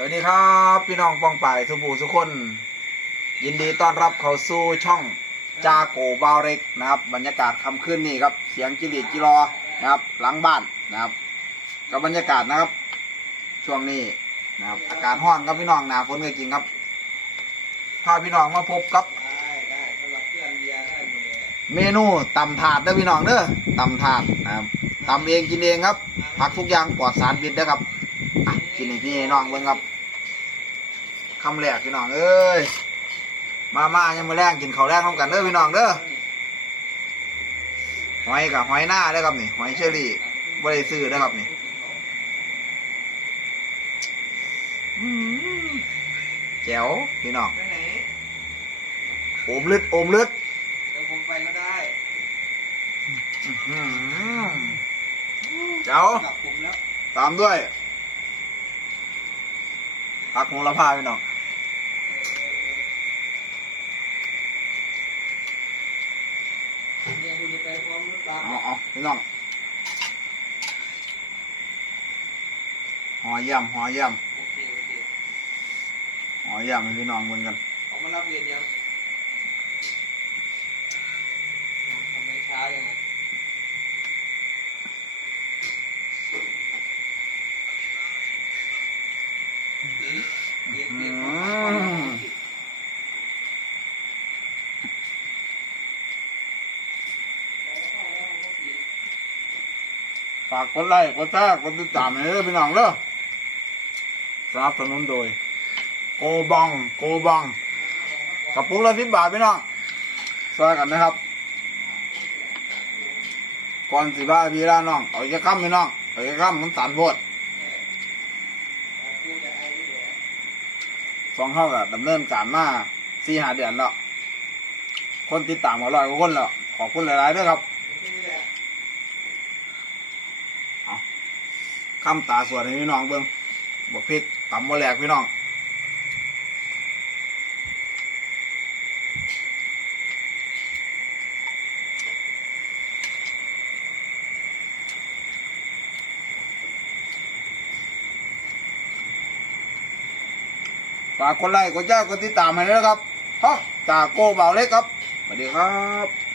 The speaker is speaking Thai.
สวัสดีครับพี่น้องปองป่ายสุบูสุคน ยินดีต้อนรับเข้าสู่ช่องจาโกบาวเร็กนะครับ บรรยากาศค่ำคืนนี้ครับ เสียงจิริจิรอนะครับ หลังบ้านนะครับกับบรรยากาศนะครับ ช่วงนี้นะครับ อากาศร้อนครับพี่น้องหนาฝนก็จริงครับพาพี่น้องมาพบกับได้สำหรับเพื่อนเบียรได้หมดเลยเมนูตำถาดเด้อพี่น้องเด้อตำถาดนะครับตำเองกินเองครับผักทุกอย่างปลอดสารพิษเด้อครับ อะกินให้พี่น้องเบิ่งครับคำแรกพี่น้องเอ้ยมามายังมาแรงกินข้าวแรงร่วมกันเด้อพี่น้องเด้อหอยกับหอยหน้าเด้อครับนี่หอยเชอรี่บ่ได้ซื้อเด้อครับนี่อืมแจ๋วพี่น้องไปไหนโอมลึดโอมลึดเดี๋ยวผมไปก็ได้อื้อหือเจ้ากลับผมแล้วตามด้วย ผักโหระพาพี่น้องเอาเอาพี่น้องหอเยี่ยมหอเยี่ยมหอเยี่ยมพี่น้องเหมือนกันออกมารับเรียนยังทำไมช้ายังไงเรียนเรียนของความรู้สึก ฝากกดไลค์กดแชร์กดติดตามให้เด้อพี่น้องเด้อสนับสนุนโดย โกบอง โกบองกระปุกละสิบบาทพี่น้องช่วยกันนะครับ ก่อนสิบ้าพี่ล่าน้องเอาอีกจะค้ำพี่น้องเอาอีกจะค้ำมันสารโพด ของเข้ากับดำเนินการมาสี่หาเดือนแล้วคนติดตามมาร้อยกว่าคนแล้วขอบคุณหลายๆด้วยครับคำตาสวดให้พี่น้องเบิ้งบวกพริกตำบ่แหลกพี่น้อง ฝากคนไลค์กดแชร์กดติดตามให้ด้วยนะครับฮะจากโกเบาเล็กครับสวัสดีครับ